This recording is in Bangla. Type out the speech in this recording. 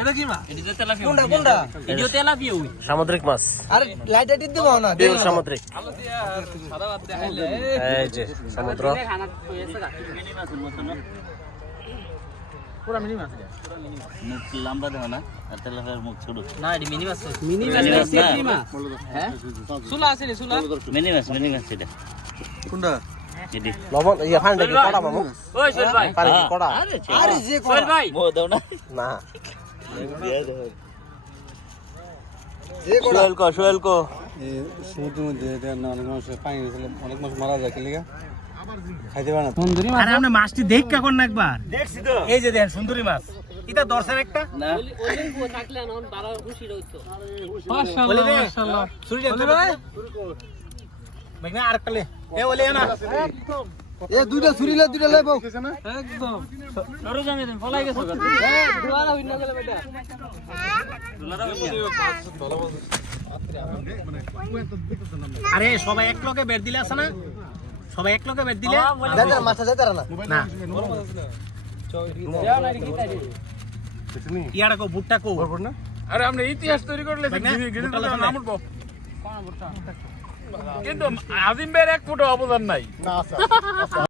এটা কি মা? এটা তেলাপিয়া কোনটা কোনটা? এডিও তেলাপিয়া ওই। সামুদ্রিক মাছ। আরে লাইটে টিপ দিও না পিওর সামুদ্রিক। এই যে সমুদ্র। মুখ লম্বা না আর তেলাপিয়ার মুখ ছোট। না এডি মিনি মাছ মিনি মাছ? মিনি মাছ? হ্যাঁ? সুলা আছে রে সুলা মিনি মাছ মিনি মাছ এটা। কোনটা? লবণ ইয়ে ফান্ডে কি কড়া মামু ওই সোহেল ভাই। পারে কড়া? আরে যে সোহেল ভাই। মো দাও না। না। যে কোড়া সোহেল কো সোহেল কো সমুদ্রের মধ্যে অনেক মানুষ পানি অনেক মানুষ মারা যায় কি খাইতে পারে না সুন্দরী মাছ আপনি মাছটি দেখ কাকন একবার। দেখছি তো। এই যে দেখেন সুন্দরী মাছ। এটা দর্শন একটা? না। থাকলে এখন বারো খুশি রইতো বলে দে। শুরু যাচ্ছে ভাই মেঘনা আর কালে এ বলে না। এ দুইটা ছুরিলে দুইটা লইবো সরো জানে দেন ফলাই গেছো দুয়ারা হইনা গেলে বেটা। আরে সবাই এক লগে বের দিলে আছে না? সবাই এক লগে বের দিলে? দাদা মাথা না। না। ইয়াড়া কো বুটটা কো। আরে আমরা ইতিহাস তৈরি করলে। নাম উঠবো। কিন্তু আজিম ভাইয়ের এক ফুটো অবদান নাই।